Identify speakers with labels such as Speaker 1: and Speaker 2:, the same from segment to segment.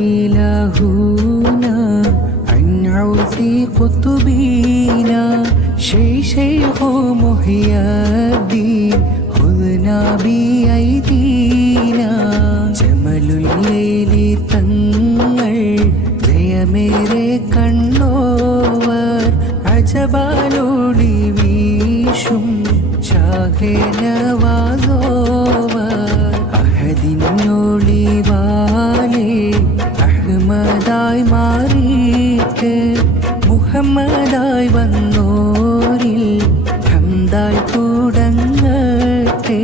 Speaker 1: إلهنا عن عوث قطبينا شي شيخ محيى الدين خذنا بأيدينا جمل الليل തങ്ങൾ ജയമേറെ കണ്ടോവർ അജബാലോളി വീശും ഷാഹേനവാസോവർ അഹദിനൊളിവാലേ മുഹമ്മദായി വന്നോരിൽ ഹംദായി തുടങ്ങട്ടെ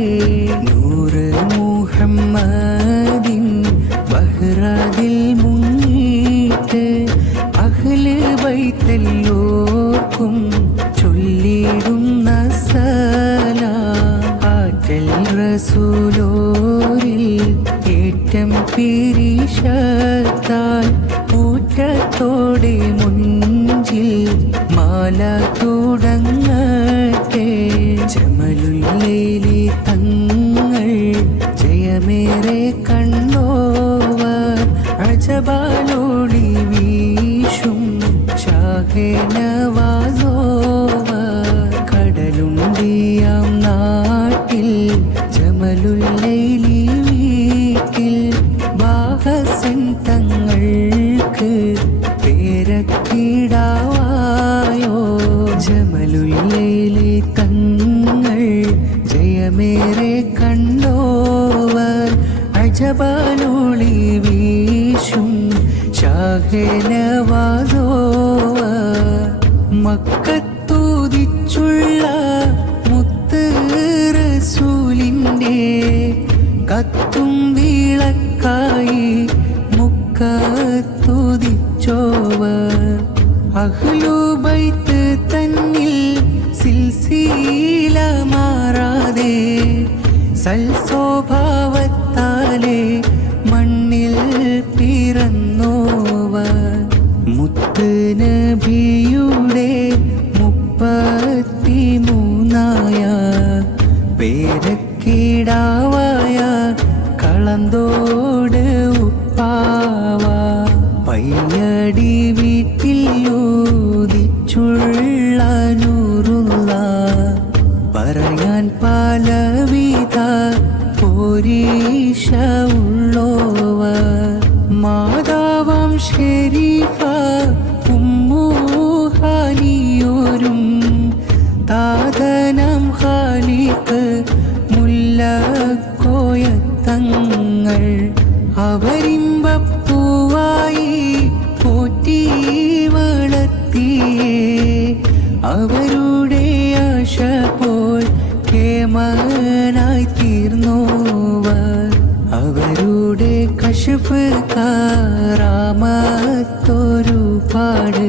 Speaker 1: നൂറ് മുഹമ്മദിൻ ബഹ്റാദിൽ മുങ്ങിട്ട് അഹ്ല് ബൈത്തല്ലോർക്കും ചൊല്ലിടും നസല. ആറ്റൽ റസൂലോരിൽ ഏറ്റം പിരിശത്താൽ ജയമേറെ അജബാലോളി വീശും ഷാഹേനവാസോവർ ജയമേറെ കണ്ടോവർ അജബാലോളി വീശും ഷാഹനവാസോവർ മക്കത്തൂതിച്ചുള്ള മുത്ത് റസൂലിന്റെ കത്തും വിളക്കായി മുക്കത്തുതിച്ചോവർ അഹ്ലുബൈത്ത് തന്നിൽ സിൽസീല മാറാതെ സൽസ്വഭാവത്താലെ മണ്ണിൽ പിറന്നോവർ. മുത്ത് നബിയുടെ മുപ്പത്തിമൂന്നായ പേരക്കീടാവായ കളന്തോട് പോരീഷ ഉള്ളോവർ മാതാവാം ഷെരീഫ ഉമ്മൂഹാനിയോരും. താതനം ഖാലിഖ് മുല്ലക്കോയത്തങ്ങൾ. അവരിമ്പപ്പൂവായി പോറ്റി വളർത്തിയേ. അവരുടെ ആശ പോൽ കേമനായി തീർന്നോവർ അവരുടെ കശപ്പ് കാരാമത്തൊരു പാട്